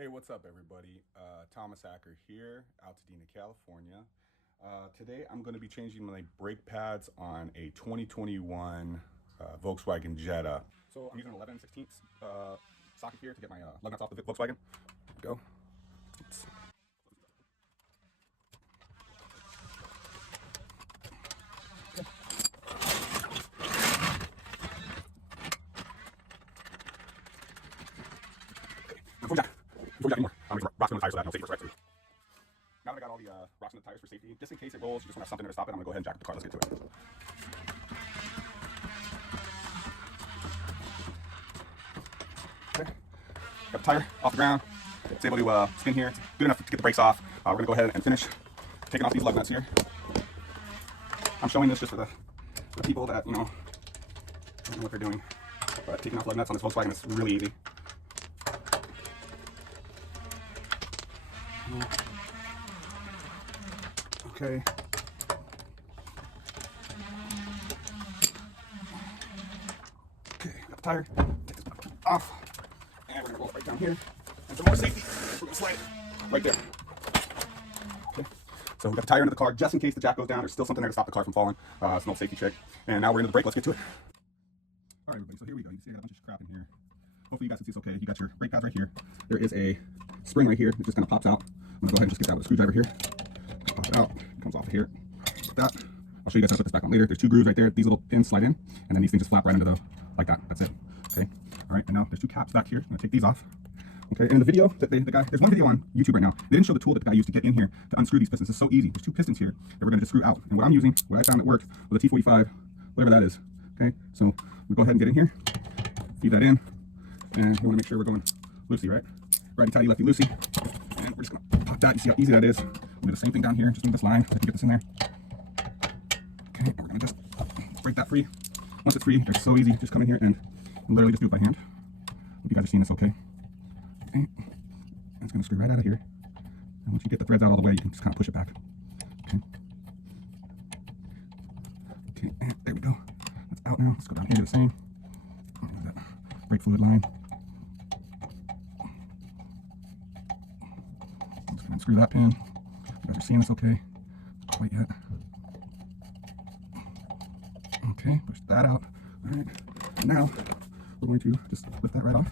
Hey, what's up, everybody? Thomas Hacker here, Altadena, California. Today, I'm going to be changing my brake pads on a 2021 Volkswagen Jetta. So I'm using an 11/16 socket here to get my lug nuts off the Volkswagen. Go. Before we got any more, I'm going to rocks on the tires so that no safety first, right? Now that I got all the rocks on the tires for safety, just in case it rolls, you just want to have something there to stop it, I'm going to go ahead and jack up the car. Let's get to it. Okay. Got the tire off the ground. It's able to spin here. It's good enough to get the brakes off. We're going to go ahead and finish taking off these lug nuts here. I'm showing this just for the people that, don't know what they're doing. But taking off lug nuts on this Volkswagen is really easy. Okay. Okay, got the tire. Take this off. And we're going to roll it right down here. And for more safety, we're going to slide it right there. Okay. So we got the tire into the car just in case the jack goes down. There's still something there to stop the car from falling. It's an old safety trick. And now we're into the brake. Let's get to it. All right, everybody. So here we go. You can see I got a bunch of crap in here. Hopefully you guys can see it's okay. You got your brake pads right here. There is a spring right here. It just kind of pops out. I'm going to go ahead and just get that with a screwdriver here. Pop it out. It comes off of here. Like that. I'll show you guys how to put this back on later. There's two grooves right there. These little pins slide in, and then these things just flap right into the, like that. That's it. Okay. All right. And now there's two caps back here. I'm going to take these off. Okay. And in the video, that the guy, there's one video on YouTube right now. They didn't show the tool that the guy used to get in here to unscrew these pistons. It's so easy. There's two pistons here that we're going to just screw out. And what I'm using, what I found that worked, with a T45, whatever that is. Okay. So we go ahead and get in here, feed that in, and you want to make sure we're going loosey, right? Righty tighty, lefty loosey. And we're just going to pop that. You see how easy that is. We'll do the same thing down here. Just move this line. I can get this in there. Okay, and we're going to just break that free. Once it's free, it's so easy. Just come in here and literally just do it by hand. Hope you guys are seeing this okay. Okay. And it's going to screw right out of here. And once you get the threads out all the way, you can just kind of push it back. Okay. Okay, and there we go. That's out now. Let's go down here, do the same. That brake fluid line. I'm just going to screw that pin. You guys are seeing this okay? Not quite yet. Okay, push that out. All right. And now we're going to just lift that right off,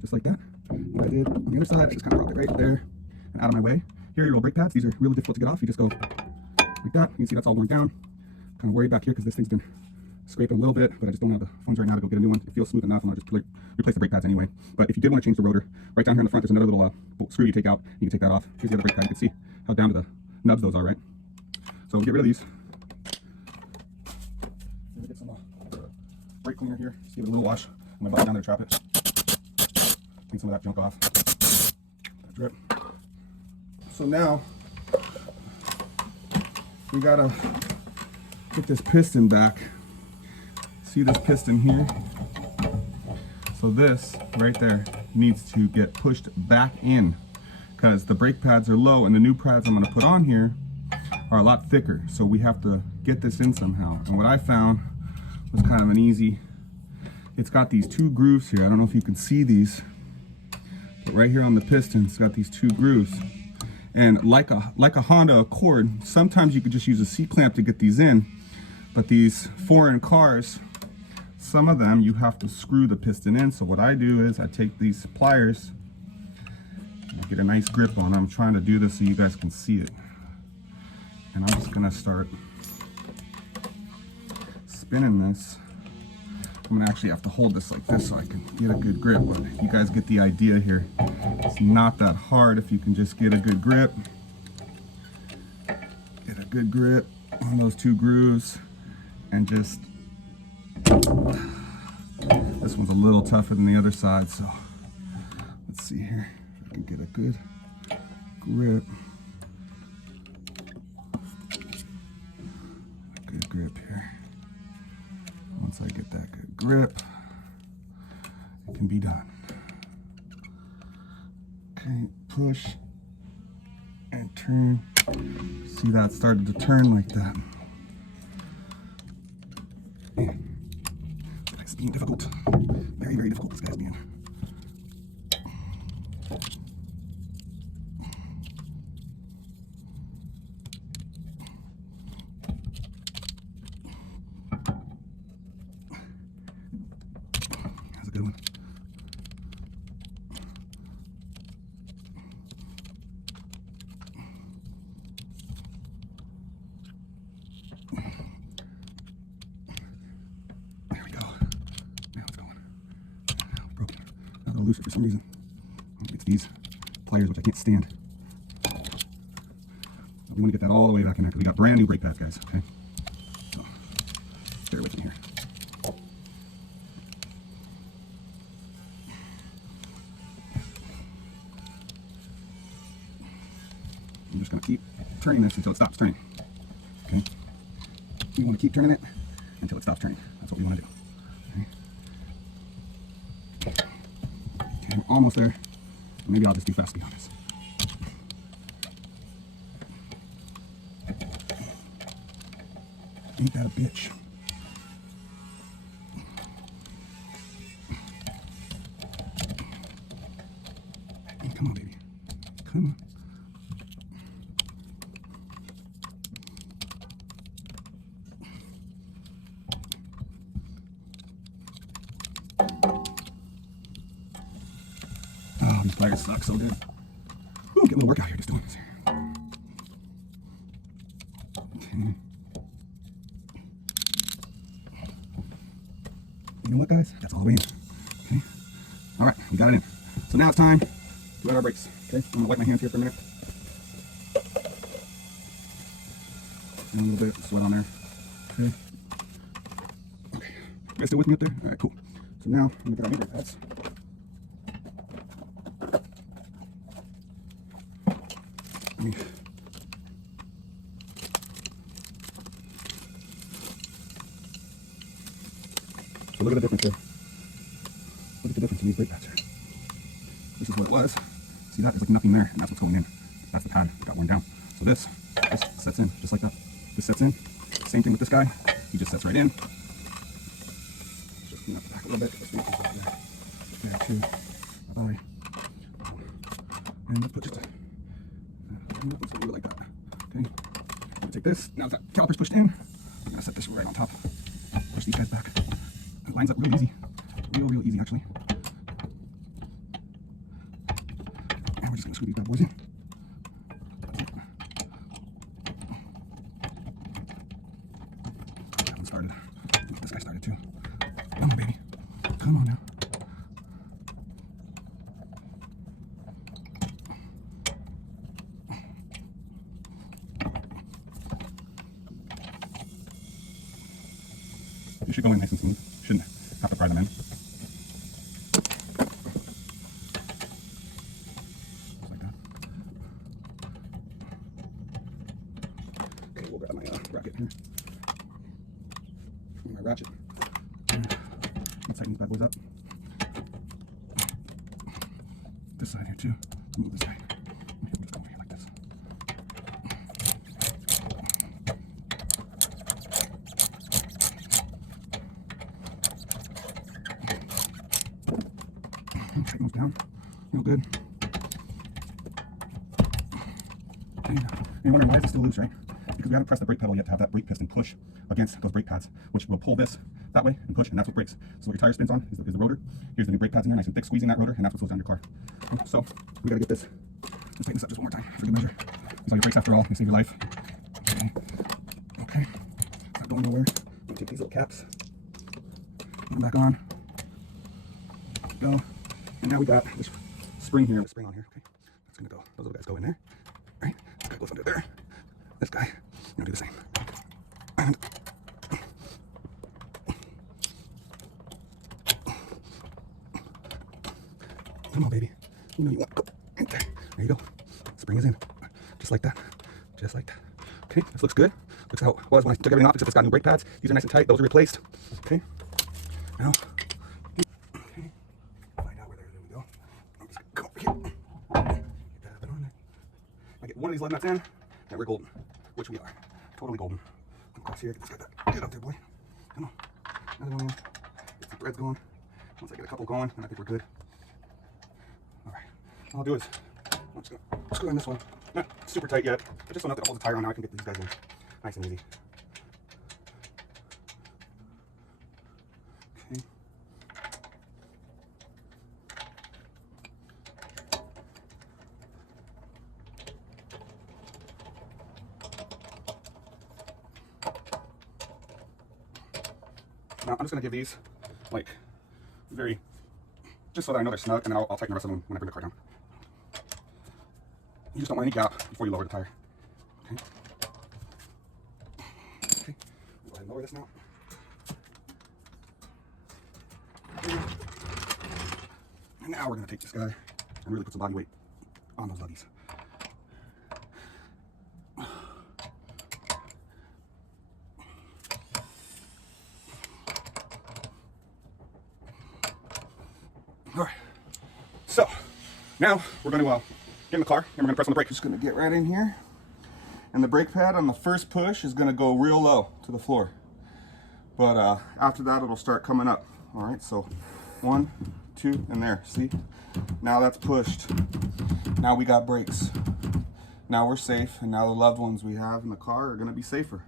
just like that. What I did on the other side, I just kind of dropped it right there and out of my way. Here are your old brake pads. These are really difficult to get off. You just go like that. You can see that's all worn down. Kind of worried back here because this thing's been scraping a little bit, but I just don't have the funds right now to go get a new one. It feels smooth enough, and I'll just replace the brake pads anyway. But if you did want to change the rotor, right down here in the front, there's another little screw you take out. You can take that off. Here's the other brake pad. You can see how down to the nubs those are, right? So we'll get rid of these. Get some brake cleaner here. Just give it a little wash. I'm gonna bust down there, trap it. Clean some of that junk off. That drip. So now we gotta get this piston back. See this piston here? So this right there needs to get pushed back in because the brake pads are low and the new pads I'm gonna put on here are a lot thicker. So we have to get this in somehow. And what I found was kind of an easy, it's got these two grooves here. I don't know if you can see these, but right here on the piston, it's got these two grooves. And like a Honda Accord, sometimes you could just use a C-clamp to get these in, but these foreign cars, some of them you have to screw the piston in. So what I do is I take these pliers and get a nice grip on them. I'm trying to do this so you guys can see it. And I'm just gonna start spinning this. I'm gonna actually have to hold this like this so I can get a good grip, but you guys get the idea here. It's not that hard if you can just get a good grip. Get a good grip on those two grooves and just, this one's a little tougher than the other side, so let's see here if I can get a good grip. A good grip here. Once I get that good grip, it can be done. Okay, push and turn. See that started to turn like that. Man, this guy's being difficult. Very, very difficult, this guy's being. looser for some reason. It's these pliers, which I can't stand. We want to get that all the way back in there because we got brand new brake pads, guys. Okay, so bear with me here. I'm just going to keep turning this until it stops turning. Okay, we want to keep turning it until it stops turning. That's what we want to do. Okay, I'm almost there. Maybe I'll just do fast speed on this. Ain't that a bitch? Hey, come on, baby. Come on. Oh, these pliers suck so good. Ooh, get a little workout here just doing this. Okay. You know what, guys? That's all the way in. Okay. All right, we got it in. So now it's time to add our brakes. Okay, I'm gonna wipe my hands here for a minute. And a little bit of sweat on there. Okay. Okay. You guys still with me up there? All right, cool. So now I'm gonna get our new brake pads. So look at the difference here. Look at the difference in these brake pads here. This is what it was. See that? There's like nothing there, and that's what's going in. That's the pad that got worn down. So this sets in just like that. This sets in. Same thing with this guy. He just sets right in. Just clean up the back a little bit. Get the back there. There too. Bye-bye. And let's put just let's do it like that. Okay. I'm gonna take this. Now that caliper's pushed in, I'm gonna set this right on top. Push these guys back. It lines up real easy. Real easy actually. And we're just gonna screw these bad boys in. That one started. This guy started too. Come on, baby. Come on now. You should go in nice and smooth. Shouldn't have to pry them in. Just like that. Okay, we'll grab my bracket here. And my ratchet. Let's tighten these bad boys up. This side here too. Move this side. We'll just go over here like this. Tighten those down. Real good. Okay. And you're wondering why is it still loose, right? Because we haven't pressed the brake pedal yet to have that brake piston push against those brake pads, which will pull this that way and push, and that's what brakes. So what your tire spins on is the rotor. Here's the new brake pads in there, nice and thick, squeezing that rotor, and that's what slows down your car. So we gotta get this. Let's tighten this up just one more time for good measure. It's all your brakes after all. They save your life. Okay. Okay. It's not going nowhere. I'm gonna take these little caps. Put them back on. Go. And now we got this spring here, the spring on here. Okay. That's gonna go. Those little guys go in there. Right? This guy goes under there. This guy, I'm gonna do the same. And come on, baby. You know you want to go right there. There you go. Spring is in. Just like that. Just like that. Okay, this looks good. Looks how it was when I took everything off, except it's got new brake pads. These are nice and tight. Those are replaced. Okay. Now, okay. Find out where there we go. I'm just gonna go over here. Get that up and on there. I get one of these lug nuts in, and we're golden. Which we are. Totally golden. Come across here. Get this guy back. Get up there, boy. Come on. Another one in. Get some threads going. Once I get a couple going, then I think we're good. Alright. All I'll do is I'm just gonna screw in this one. Not super tight yet, but just enough that holds the tire on. Now I can get these guys in nice and easy. Okay. Now I'm just gonna give these like very just so that I know they're snug, and then I'll tighten the rest of them when I bring the car down. You just don't want to leak out before you lower the tire. Okay. Okay. Go ahead and lower this now. And now we're going to take this guy and really put some body weight on those luggies. All right. So now we're going to get in the car and we're going to press on the brake. Just going to get right in here. And the brake pad on the first push is going to go real low to the floor. But after that, it'll start coming up. All right, so 1, 2, and there. See? Now that's pushed. Now we got brakes. Now we're safe, and now the loved ones we have in the car are going to be safer.